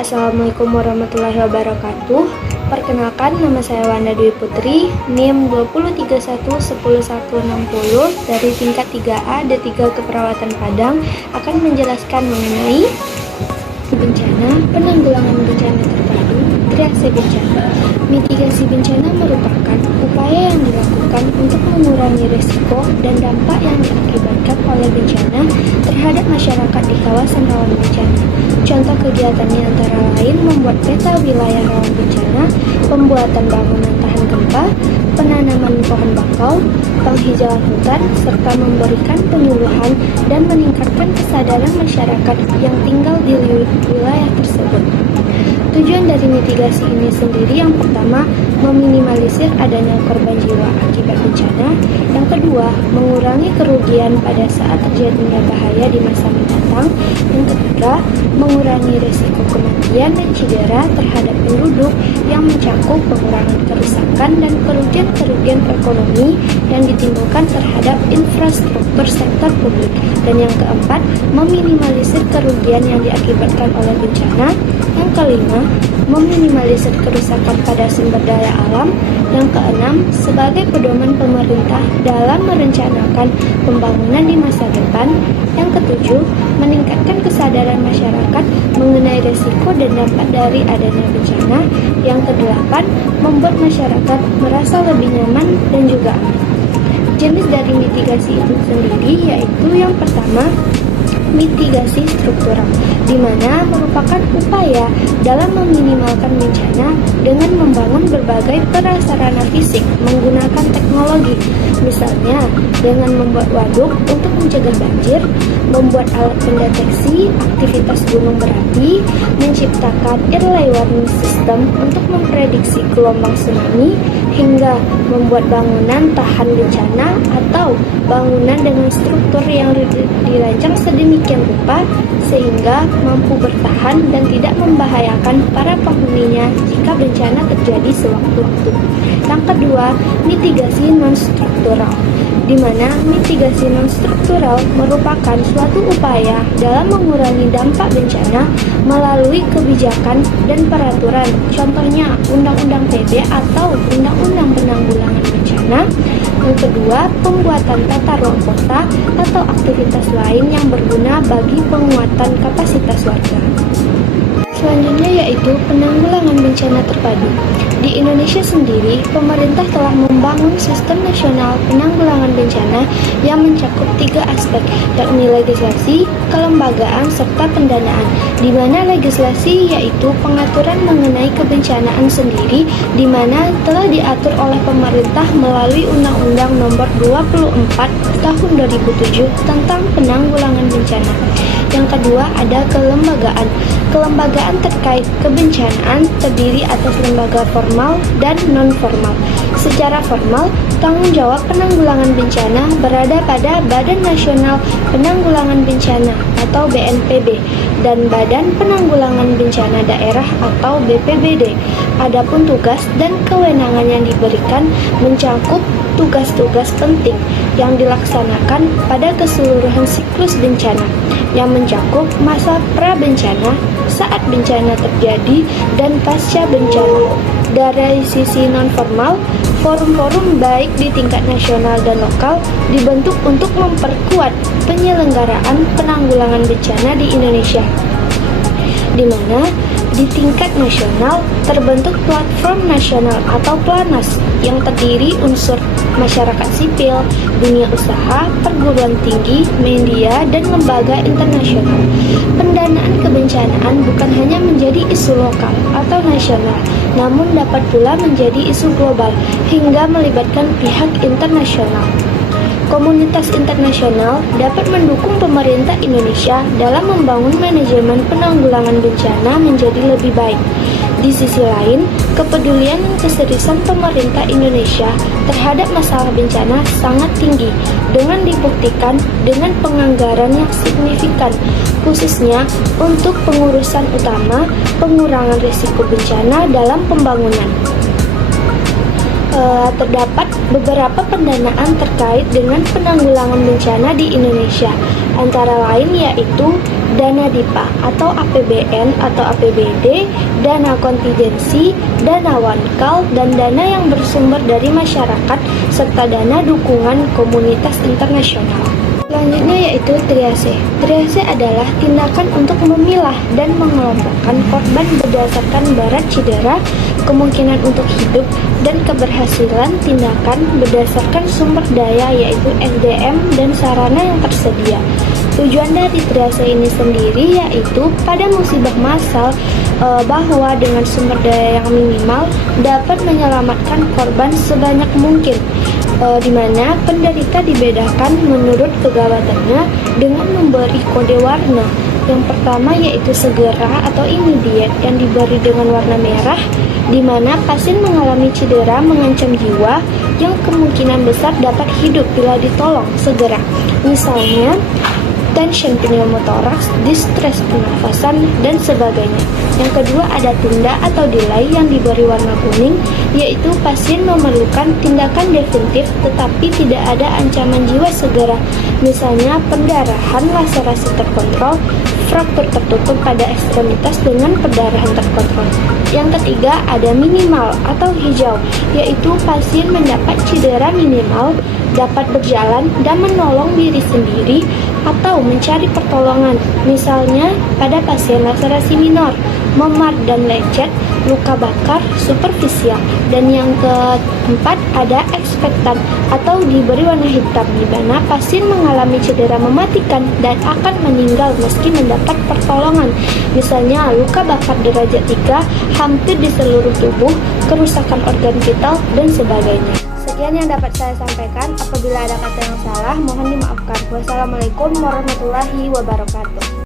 Assalamualaikum warahmatullahi wabarakatuh. Perkenalkan, nama saya Wanda Dwi Putri, NIM 203110160 dari tingkat 3A D3 Keperawatan Padang, akan menjelaskan mengenai bencana, penanggulangan bencana terpadu, triase bencana. Mitigasi bencana merupakan upaya yang dilakukan untuk mengurangi risiko dan dampak yang diakibatkan oleh bencana terhadap masyarakat di kawasan rawan bencana. Contoh kegiatannya antara lain membuat peta wilayah rawan bencana, pembuatan bangunan tahan gempa, penanaman pohon bakau, penghijauan hutan, serta memberikan penyuluhan dan meningkatkan kesadaran masyarakat yang tinggal di wilayah tersebut. Tujuan dari mitigasi ini sendiri yang pertama, meminimalisir adanya korban jiwa akibat bencana. Yang kedua, mengurangi kerugian pada saat terjadinya bahaya di masa mendatang. Yang ketiga, mengurangi risiko kematian dan cedera terhadap penduduk yang mencakup pengurangan kerusakan dan kerugian-kerugian ekonomi yang ditimbulkan terhadap infrastruktur sektor publik. Dan yang keempat, meminimalisir kerugian yang diakibatkan oleh bencana. Yang kelima, meminimalisir kerusakan pada sumber daya alam. Yang keenam, sebagai pedoman pemerintah dalam merencanakan pembangunan di masa depan. Yang ketujuh, meningkatkan kesadaran masyarakat mengenai risiko dan dampak dari adanya bencana. Yang kedelapan, membuat masyarakat merasa lebih nyaman dan juga aman. Jenis dari mitigasi itu sendiri yaitu yang pertama, mitigasi struktural, di mana merupakan upaya dalam meminimalkan bencana dengan membangun berbagai prasarana fisik menggunakan teknologi, misalnya dengan membuat waduk untuk mencegah banjir, membuat alat pendeteksi aktivitas gunung berapi, menciptakan early warning system untuk memprediksi gelombang tsunami, hingga membuat bangunan tahan bencana atau bangunan dengan struktur yang dirancang sedemikian rupa sehingga mampu bertahan dan tidak membahayakan para penghuninya jika bencana terjadi sewaktu-waktu. Yang kedua, mitigasi non-struktural, di mana mitigasi non-struktural merupakan suatu upaya dalam mengurangi dampak bencana melalui kebijakan dan peraturan, contohnya Undang-Undang PB atau Undang-Undang Penanggulangan Bencana. Yang kedua, pembuatan tata ruang kota atau aktivitas lain yang berguna bagi penguatan kapasitas warga. Selanjutnya yaitu penanggulangan bencana terpadu. Di Indonesia sendiri, pemerintah telah membangun sistem nasional penanggulangan bencana yang mencakup 3 aspek, yakni legislasi, kelembagaan, serta pendanaan. Di mana legislasi yaitu pengaturan mengenai kebencanaan sendiri, di mana telah diatur oleh pemerintah melalui Undang-Undang Nomor 24 Tahun 2007 tentang penanggulangan bencana. Yang kedua ada kelembagaan. Kelembagaan terkait kebencanaan terdiri atas lembaga formal dan non-formal. Secara formal, tanggung jawab penanggulangan bencana berada pada Badan Nasional Penanggulangan Bencana atau BNPB dan Badan Penanggulangan Bencana Daerah atau BPBD. Adapun tugas dan kewenangan yang diberikan mencakup tugas-tugas penting yang dilaksanakan pada keseluruhan siklus bencana, yang mencakup masa pra-bencana, saat bencana terjadi, dan pasca bencana. Dari sisi non-formal, forum-forum baik di tingkat nasional dan lokal dibentuk untuk memperkuat penyelenggaraan penanggulangan bencana di Indonesia, di mana di tingkat nasional terbentuk platform nasional atau PLANAS yang terdiri unsur masyarakat sipil, dunia usaha, perguruan tinggi, media, dan lembaga internasional. Pendanaan kebencanaan bukan hanya menjadi isu lokal atau nasional, namun dapat pula menjadi isu global hingga melibatkan pihak internasional. Komunitas internasional dapat mendukung pemerintah Indonesia dalam membangun manajemen penanggulangan bencana menjadi lebih baik. Di sisi lain, kepedulian dan keseriusan pemerintah Indonesia terhadap masalah bencana sangat tinggi dengan dibuktikan dengan penganggaran yang signifikan, khususnya untuk pengurusan utama pengurangan risiko bencana dalam pembangunan. Terdapat beberapa pendanaan terkait dengan penanggulangan bencana di Indonesia, antara lain yaitu dana DIPA atau APBN atau APBD, dana kontingensi, dana wankal, dan dana yang bersumber dari masyarakat, serta dana dukungan komunitas internasional. Selanjutnya yaitu triase. Triase adalah tindakan untuk memilah dan mengelompokkan korban berdasarkan barat cedera, kemungkinan untuk hidup, dan keberhasilan tindakan berdasarkan sumber daya yaitu SDM dan sarana yang tersedia. Tujuan dari triase ini sendiri yaitu pada musibah massal bahwa dengan sumber daya yang minimal dapat menyelamatkan korban sebanyak mungkin, di mana penderita dibedakan menurut kegawatannya dengan memberi kode warna. Yang pertama yaitu segera atau immediate yang diberi dengan warna merah, di mana pasien mengalami cedera mengancam jiwa yang kemungkinan besar dapat hidup bila ditolong segera. Misalnya tension pneumotoraks, distress pernafasan, dan sebagainya. Yang kedua ada tunda atau delay yang diberi warna kuning, yaitu pasien memerlukan tindakan definitif tetapi tidak ada ancaman jiwa segera. Misalnya pendarahan laserasi terkontrol, fraktur tertutup pada ekstremitas dengan perdarahan terkontrol. Yang ketiga ada minimal atau hijau, yaitu pasien mendapat cedera minimal, dapat berjalan dan menolong diri sendiri atau mencari pertolongan, misalnya pada pasien laserasi minor, memar dan lecet, luka bakar superficial. Dan yang keempat ada ekspektan atau diberi warna hitam, di mana pasien mengalami cedera mematikan dan akan meninggal meski mendapat pertolongan, misalnya luka bakar derajat 3 hampir di seluruh tubuh, kerusakan organ vital, dan sebagainya. Sekian yang dapat saya sampaikan. Apabila ada kata yang salah, mohon dimaafkan. Wassalamualaikum warahmatullahi wabarakatuh.